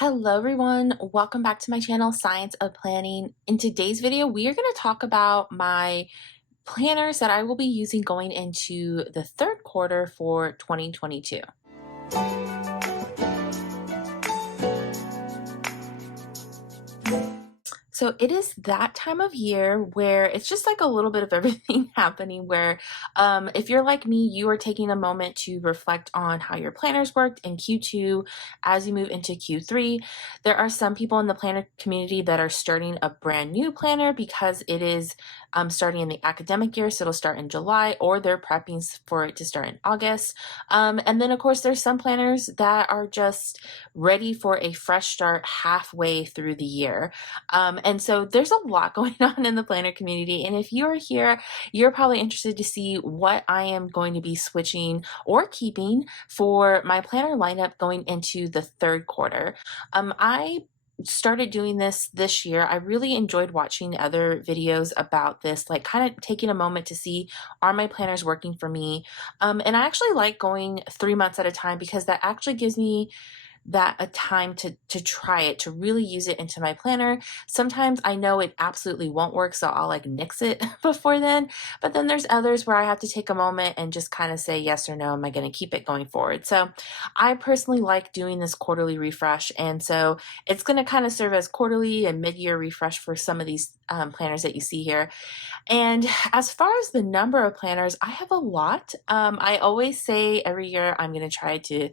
Hello everyone, welcome back to my channel, Science of Planning. In today's video, we are going to talk about my planners that I will be using going into the third quarter for 2022. So it is that time of year where it's just like a little bit of everything happening where if you're like me, you are taking a moment to reflect on how your planners worked in Q2 as you move into Q3. There are some people in the planner community that are starting a brand new planner because it is starting in the academic year, so it'll start in July, or they're prepping for it to start in August. And then of course there's some planners that are just ready for a fresh start halfway through the year. And so there's a lot going on in the planner community. And if you're here, you're probably interested to see what I am going to be switching or keeping for my planner lineup going into the third quarter. I started doing this year. I really enjoyed watching other videos about this, like kind of taking a moment to see, are my planners working for me? And I actually like going 3 months at a time because that actually gives me that a time to try it, to really use it into my planner. Sometimes I know it absolutely won't work, so I'll like nix it before then. But then there's others where I have to take a moment and just kind of say yes or no, am I going to keep it going forward? So I personally like doing this quarterly refresh, and so it's going to kind of serve as quarterly and mid-year refresh for some of these planners that you see here. And as far as the number of planners, I have a lot. I always say every year I'm going to try to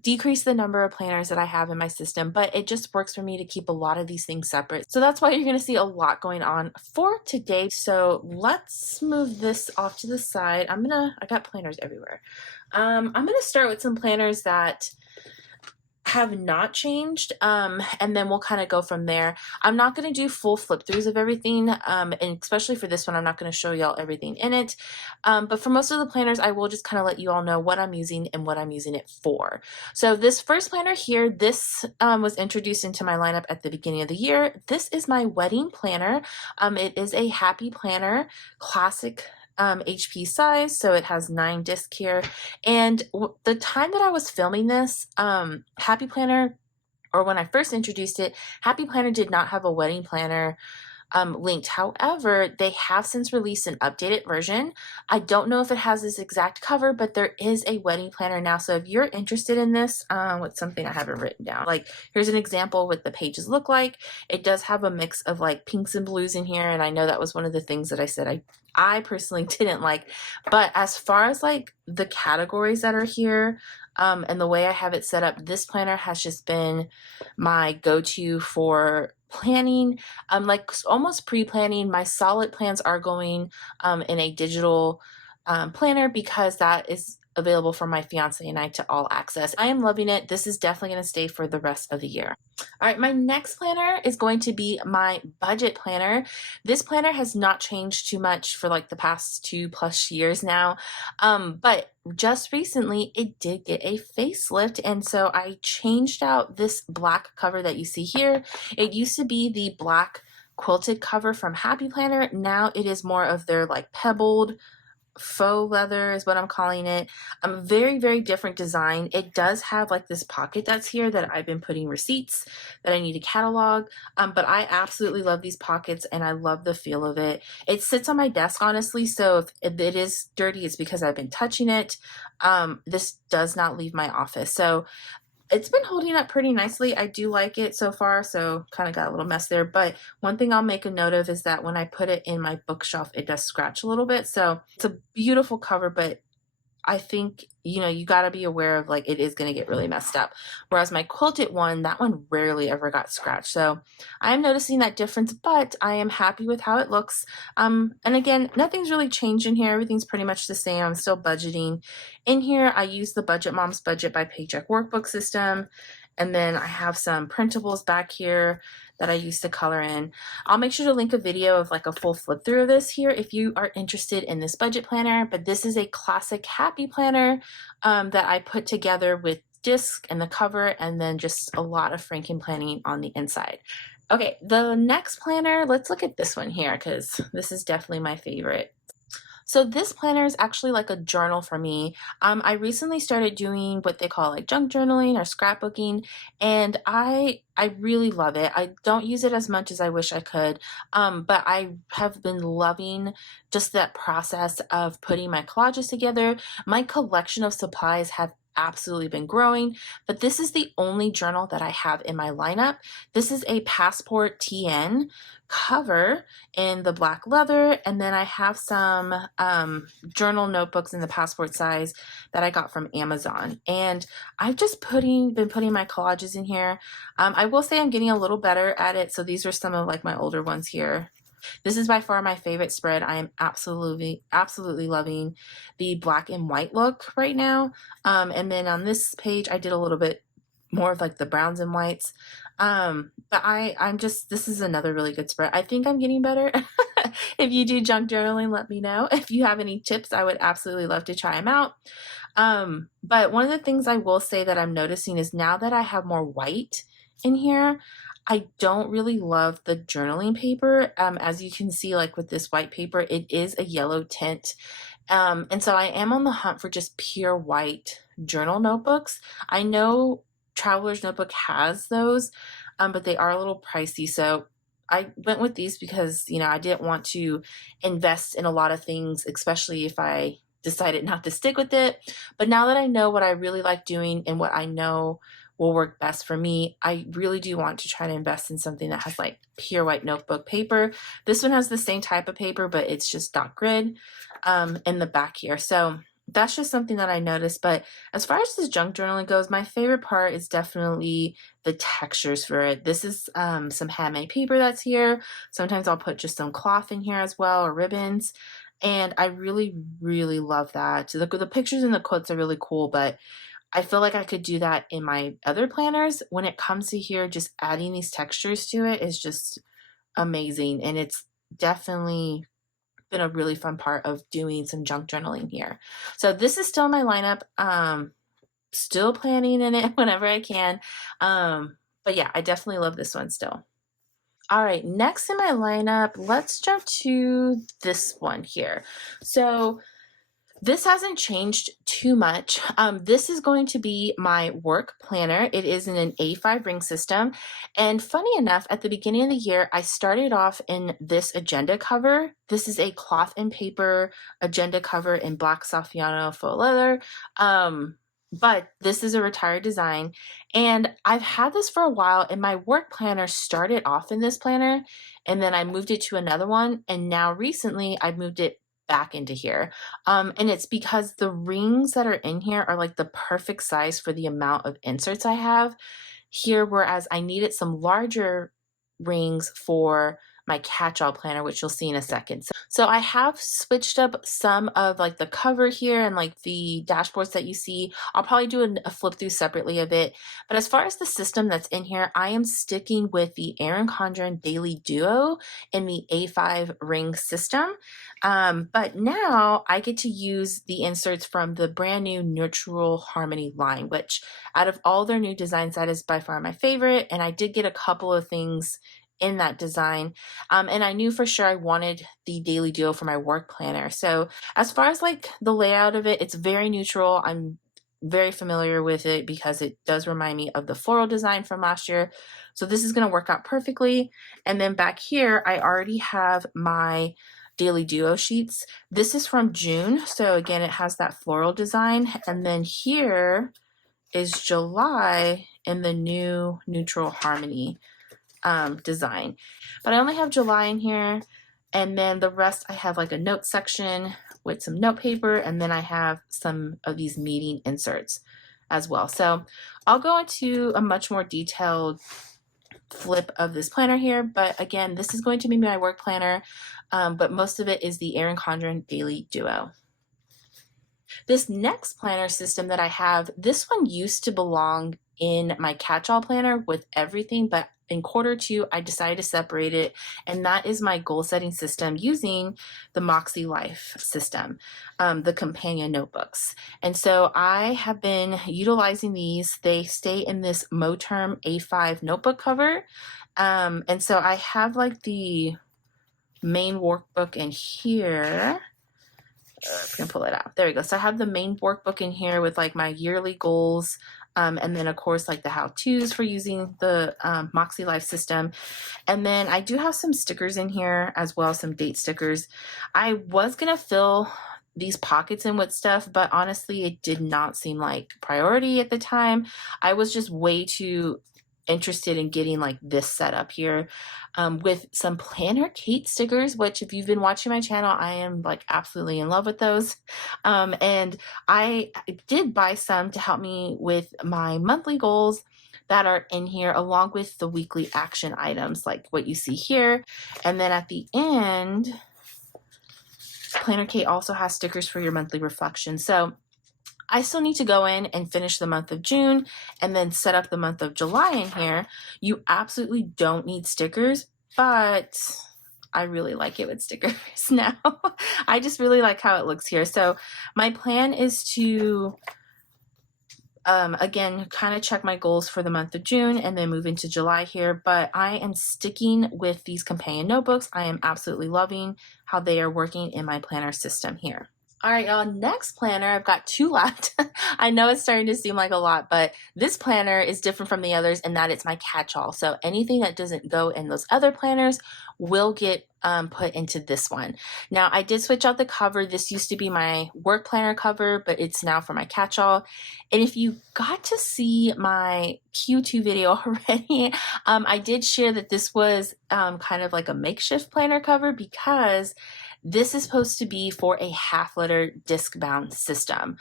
decrease the number of planners that I have in my system, but it just works for me to keep a lot of these things separate. So that's why you're going to see a lot going on for today. So let's move this off to the side. I got planners everywhere. I'm going to start with some planners that have not changed, and then we'll kind of go from there. I'm not going to do full flip throughs of everything, and especially for this one, I'm not going to show y'all everything in it, but for most of the planners, I will just kind of let you all know what I'm using and what I'm using it for. So this first planner here, this was introduced into my lineup at the beginning of the year. This is my wedding planner. It is a Happy Planner Classic HP size, so it has 9 discs here. And the time that I was filming this, Happy Planner, or when I first introduced it, Happy Planner did not have a wedding planner linked. However, they have since released an updated version. I don't know if it has this exact cover, but there is a wedding planner now. So if you're interested in this, what's something I haven't written down? Like, here's an example of what the pages look like. It does have a mix of like pinks and blues in here, and I know that was one of the things that I said I personally didn't like. But as far as like the categories that are here, and the way I have it set up, this planner has just been my go-to for planning. Like almost pre-planning. My solid plans are going in a digital planner because that is available for my fiance and I to all access. I am loving it. This is definitely going to stay for the rest of the year. All right, my next planner is going to be my budget planner. This planner has not changed too much for like the past 2+ years now, but just recently it did get a facelift, and so I changed out this black cover that you see here. It used to be the black quilted cover from Happy Planner. Now it is more of their like pebbled faux leather is what I'm calling it. Very, very different design. It does have like this pocket that's here that I've been putting receipts that I need to catalog, but I absolutely love these pockets and I love the feel of it. It sits on my desk, honestly, so if it is dirty, it's because I've been touching it. This does not leave my office, so it's been holding up pretty nicely. I do like it so far, so kind of got a little mess there. But one thing I'll make a note of is that when I put it in my bookshelf, it does scratch a little bit. So it's a beautiful cover, but I think, you got to be aware of like it is going to get really messed up. Whereas my quilted one, that one rarely ever got scratched. So I'm noticing that difference, but I am happy with how it looks. And again, nothing's really changed in here. Everything's pretty much the same. I'm still budgeting. In here, I use the Budget Mom's Budget by Paycheck workbook system. And then I have some printables back here that I used to color in. I'll make sure to link a video of like a full flip through of this here if you are interested in this budget planner, but this is a classic Happy Planner that I put together with disc and the cover and then just a lot of Franken planning on the inside. Okay, the next planner, let's look at this one here because this is definitely my favorite. So this planner is actually like a journal for me. I recently started doing what they call like junk journaling or scrapbooking, and I really love it. I don't use it as much as I wish I could, but I have been loving just that process of putting my collages together. My collection of supplies have absolutely been growing, but this is the only journal that I have in my lineup. This is a Passport TN cover in the black leather, and then I have some journal notebooks in the passport size that I got from Amazon, and I've just been putting my collages in here. I will say I'm getting a little better at it, so these are some of like my older ones here. This is by far my favorite spread. I am absolutely loving the black and white look right now. And then on this page, I did a little bit more of like the browns and whites. But I'm just, this is another really good spread. I think I'm getting better. If you do junk journaling, let me know. If you have any tips, I would absolutely love to try them out. But one of the things I will say that I'm noticing is now that I have more white in here, I don't really love the journaling paper. As you can see, like with this white paper, it is a yellow tint. And so I am on the hunt for just pure white journal notebooks. I know Traveler's Notebook has those, but they are a little pricey. So I went with these because, you know, I didn't want to invest in a lot of things, especially if I decided not to stick with it. But now that I know what I really like doing and what I know will work best for me, I really do want to try to invest in something that has like pure white notebook paper. This one has the same type of paper, but it's just dot grid in the back here. So that's just something that I noticed. But as far as this junk journaling goes, my favorite part is definitely the textures for it. This is some handmade paper that's here. Sometimes I'll put just some cloth in here as well, or ribbons. And I really love that. So the pictures and the quotes are really cool, but I feel like I could do that in my other planners. When it comes to here, just adding these textures to it is just amazing. And it's definitely been a really fun part of doing some junk journaling here. So this is still my lineup. Still planning in it whenever I can. But yeah, I definitely love this one still. All right, next in my lineup, let's jump to this one here. So this hasn't changed too much. This is going to be my work planner. It is in an A5 ring system. And funny enough, at the beginning of the year, I started off in this agenda cover. This is a cloth and paper agenda cover in black Saffiano faux leather. But this is a retired design. And I've had this for a while, and my work planner started off in this planner, and then I moved it to another one. And now recently I moved it back into here. And it's because the rings that are in here are like the perfect size for the amount of inserts I have here, whereas I needed some larger rings for my catch-all planner, which you'll see in a second. So I have switched up some of like the cover here and like the dashboards that you see. I'll probably do a flip through separately of it. But as far as the system that's in here, I am sticking with the Erin Condren Daily Duo in the A5 ring system. But now I get to use the inserts from the brand new Neutral Harmony line, which out of all their new designs, that is by far my favorite. And I did get a couple of things in that design. And I knew for sure I wanted the Daily Duo for my work planner. So as far as like the layout of it, it's very neutral. I'm very familiar with it because it does remind me of the floral design from last year. So this is going to work out perfectly. And then back here, I already have my Daily Duo sheets. This is from June. So again, it has that floral design. And then here is July in the new Neutral Harmony design. But I only have July in here, and then the rest I have like a note section with some note paper, and then I have some of these meeting inserts as well. So I'll go into a much more detailed flip of this planner here, but again, this is going to be my work planner, but most of it is the Erin Condren Daily Duo. This next planner system that I have, this one used to belong in my catch-all planner with everything, but in Q2, I decided to separate it, and that is my goal setting system using the Moxie Life system, the companion notebooks. And so I have been utilizing these. They stay in this Moterm A5 notebook cover. And so I have like the main workbook in here. I can pull it out. There we go. So I have the main workbook in here with like my yearly goals. And then of course like the how-tos for using the Moxie Life system. And then I do have some stickers in here as well, some date stickers. I was gonna fill these pockets in with stuff, but honestly, it did not seem like priority at the time. I was just way too interested in getting like this set up here with some Planner Kate stickers, which if you've been watching my channel, I am like absolutely in love with those. And I did buy some to help me with my monthly goals that are in here, along with the weekly action items like what you see here. And then at the end, Planner Kate also has stickers for your monthly reflection. So I still need to go in and finish the month of June and then set up the month of July in here. You absolutely don't need stickers, but I really like it with stickers now. I just really like how it looks here. So my plan is to again, kind of check my goals for the month of June and then move into July here, but I am sticking with these companion notebooks. I am absolutely loving how they are working in my planner system here. All right, y'all, next planner, I've got two left. I know it's starting to seem like a lot, but this planner is different from the others in that it's my catch-all. So anything that doesn't go in those other planners will get put into this one. Now, I did switch out the cover. This used to be my work planner cover, but it's now for my catch-all. And if you got to see my Q2 video already, I did share that this was kind of like a makeshift planner cover because this is supposed to be for a half letter disc bound system,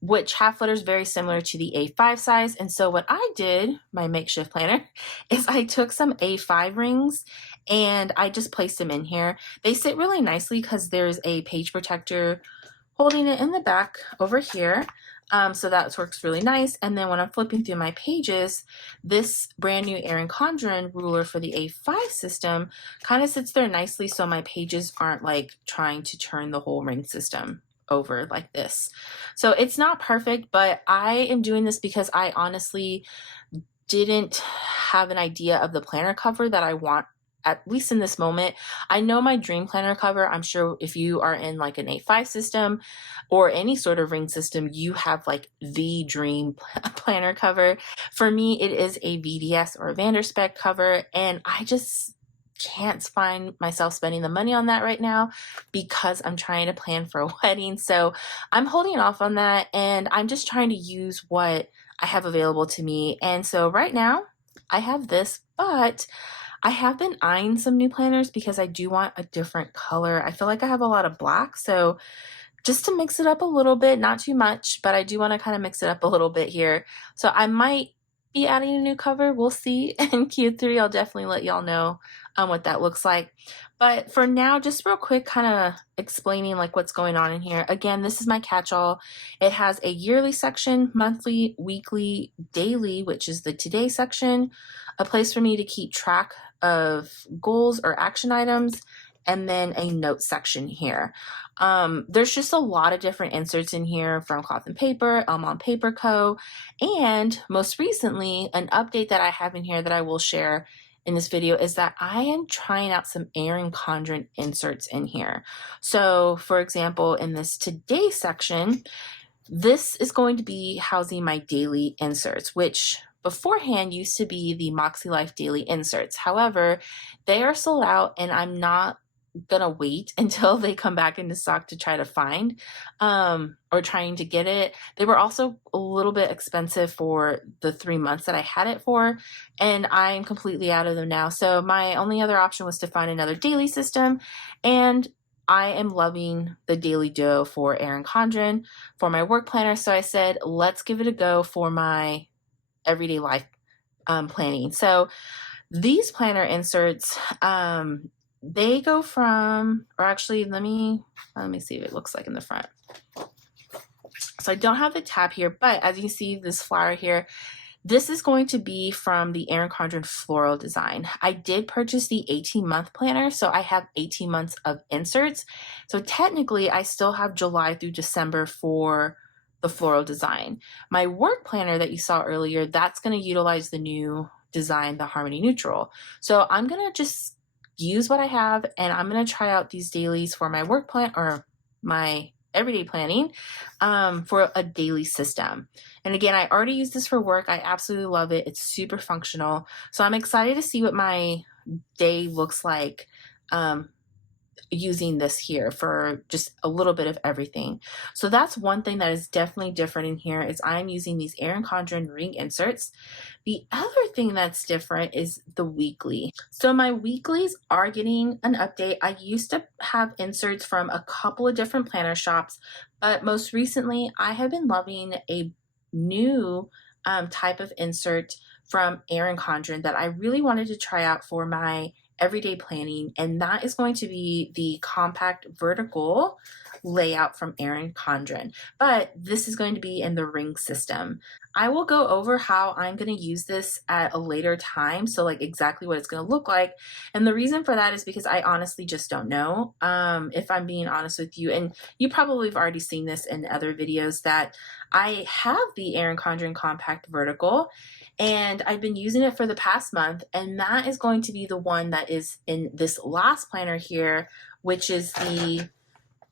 which half letter is very similar to the A5 size. And so what I did, my makeshift planner, is I took some A5 rings and I just placed them in here. They sit really nicely because there's a page protector holding it in the back over here. So that works really nice. And then when I'm flipping through my pages, this brand new Erin Condren ruler for the A5 system kind of sits there nicely so my pages aren't like trying to turn the whole ring system over like this. So it's not perfect, but I am doing this because I honestly didn't have an idea of the planner cover that I want, at least in this moment. I know my dream planner cover, I'm sure if you are in like an A5 system or any sort of ring system, you have like the dream planner cover. For me, it is a VDS or a Vanderspec cover, and I just can't find myself spending the money on that right now because I'm trying to plan for a wedding. So I'm holding off on that, and I'm just trying to use what I have available to me. And so right now I have this, but I have been eyeing some new planners because I do want a different color. I feel like I have a lot of black, so just to mix it up a little bit, not too much, but I do want to kind of mix it up a little bit here. So I might be adding a new cover. We'll see. In Q3, I'll definitely let y'all know what that looks like. But for now, just real quick, kind of explaining like what's going on in here. Again, this is my catch-all. It has a yearly section, monthly, weekly, daily, which is the today section, a place for me to keep track of goals or action items, and then a note section here. There's just a lot of different inserts in here from Cloth and Paper, Elm on Paper Co. And most recently, an update that I have in here that I will share in this video is that I am trying out some Erin Condren inserts in here. So for example, in this today section, this is going to be housing my daily inserts, which beforehand used to be the Moxie Life daily inserts. However, they are sold out and I'm not gonna wait until they come back into stock to try to find or trying to get it. They were also a little bit expensive for the 3 months that I had it for, and I'm completely out of them now. So my only other option was to find another daily system, and I am loving the Daily Duo for Erin Condren for my work planner. So I said, let's give it a go for my everyday life planning. So these planner inserts, they go from, or actually let me see what it looks like in the front. So I don't have the tab here, but as you see this flower here, this is going to be from the Erin Condren floral design. I did purchase the 18-month planner, so I have 18 months of inserts. So technically I still have July through December for the floral design. My work planner that you saw earlier, that's going to utilize the new design, the Harmony Neutral. So I'm going to just use what I have, and I'm going to try out these dailies for my work plan or my everyday planning for a daily system. And again, I already use this for work. I absolutely love it. It's super functional. So I'm excited to see what my day looks like using this here for just a little bit of everything. So that's one thing that is definitely different in here is I'm using these Erin Condren ring inserts. The other thing that's different is the weekly. So my weeklies are getting an update. I used to have inserts from a couple of different planner shops, but most recently I have been loving a new type of insert from Erin Condren that I really wanted to try out for my everyday planning, and that is going to be the compact vertical layout from Erin Condren, but this is going to be in the ring system. I will go over how I'm going to use this at a later time, so like exactly what it's going to look like, and the reason for that is because I honestly just don't know, if I'm being honest with you, and you probably have already seen this in other videos that I have the Erin Condren compact vertical, and I've been using it for the past month, and that is going to be the one that is in this last planner here, which is the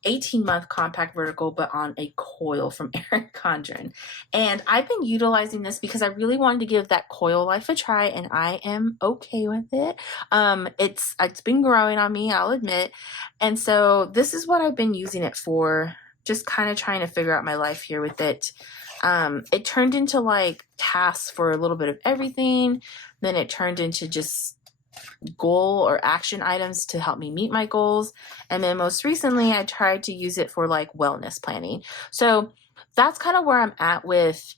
18-month compact vertical, but on a coil from Erin Condren. And I've been utilizing this because I really wanted to give that coil life a try, and I am okay with it. It's been growing on me, I'll admit. And so this is what I've been using it for, just kind of trying to figure out my life here with it. It turned into like tasks for a little bit of everything. Then it turned into just goal or action items to help me meet my goals. And then most recently, I tried to use it for like wellness planning. So that's kind of where I'm at with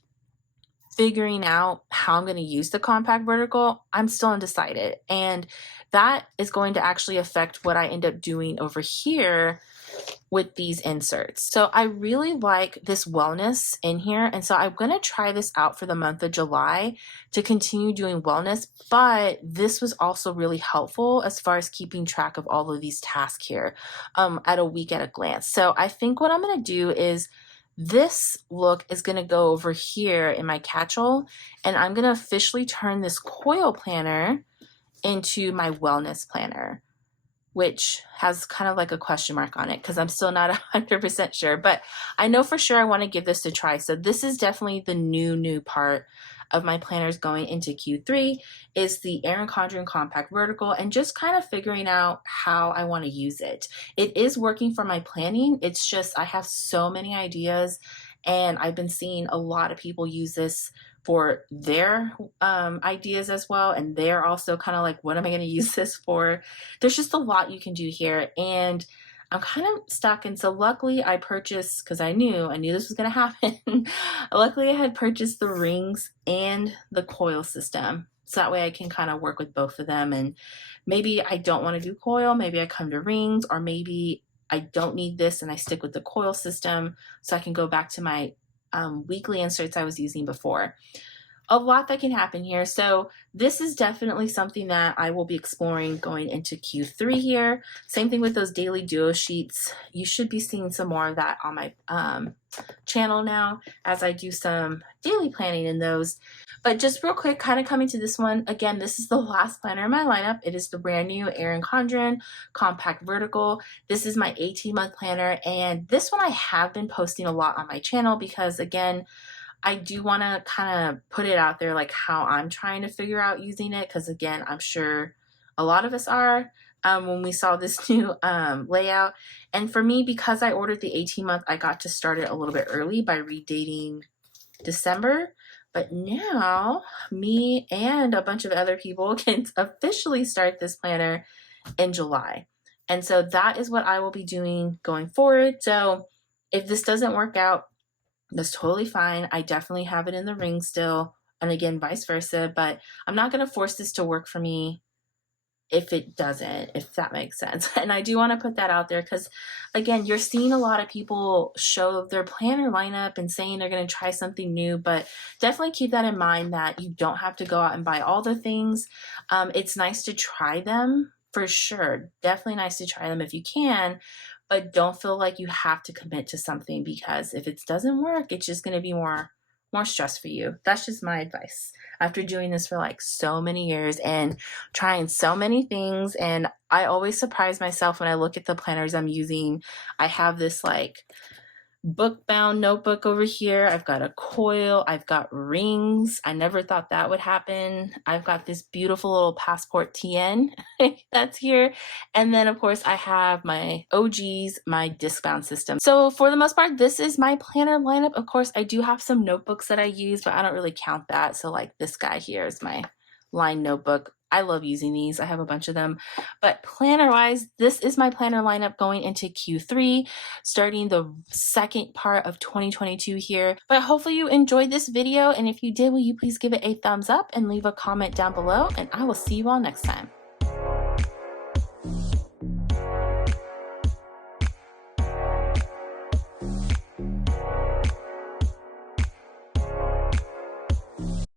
figuring out how I'm going to use the compact vertical. I'm still undecided. And that is going to actually affect what I end up doing over here with these inserts. So I really like this wellness in here. And so I'm going to try this out for the month of July to continue doing wellness. But this was also really helpful as far as keeping track of all of these tasks here at a week at a glance. So I think what I'm going to do is this look is going to go over here in my catch-all, and I'm going to officially turn this coil planner into my wellness planner, which has kind of like a question mark on it because I'm still not 100% sure, but I know for sure I want to give this a try. So this is definitely the new part of my planners going into Q3 is the Erin Condren compact vertical, and just kind of figuring out how I want to use it. It is working for my planning. It's just I have so many ideas, and I've been seeing a lot of people use this for their ideas as well, and they're also kind of like, what am I going to use this for? There's just a lot you can do here, and I'm kind of stuck. And so luckily I purchased, because I knew this was going to happen. Luckily I had purchased the rings and the coil system, so that way I can kind of work with both of them. And maybe I don't want to do coil, maybe I come to rings, or maybe I don't need this and I stick with the coil system so I can go back to my weekly inserts I was using before. A lot that can happen here. So this is definitely something that I will be exploring going into Q3 here. Same thing with those daily duo sheets. You should be seeing some more of that on my channel now as I do some daily planning in those. But just real quick, kind of coming to this one, again, this is the last planner in my lineup. It is the brand new Erin Condren Compact Vertical. This is my 18-month planner, and this one I have been posting a lot on my channel because, again, I do want to kind of put it out there like how I'm trying to figure out using it, because again, I'm sure a lot of us are when we saw this new layout. And for me, because I ordered the 18-month, I got to start it a little bit early by redating December. But now me and a bunch of other people can officially start this planner in July. And so that is what I will be doing going forward. So if this doesn't work out, that's totally fine. I definitely have it in the ring still, and again, vice versa, but I'm not going to force this to work for me if it doesn't, if that makes sense. And I do want to put that out there because, again, you're seeing a lot of people show their planner lineup and saying they're going to try something new, but definitely keep that in mind that you don't have to go out and buy all the things. It's nice to try them for sure. Definitely nice to try them if you can, but don't feel like you have to commit to something, because if it doesn't work, it's just going to be more more stress for you. That's just my advice. After doing this for like so many years and trying so many things, and I always surprise myself when I look at the planners I'm using. I have this like book bound notebook over here. I've got a coil. I've got rings. I never thought that would happen. I've got this beautiful little passport TN that's here. And then of course I have my OGs, my disc bound system. So for the most part, this is my planner lineup. Of course, I do have some notebooks that I use, but I don't really count that. So like this guy here is my line notebook. I love using these. I have a bunch of them. But planner wise, this is my planner lineup going into Q3, starting the second part of 2022 here. But hopefully you enjoyed this video. And if you did, will you please give it a thumbs up and leave a comment down below? And I will see you all next time.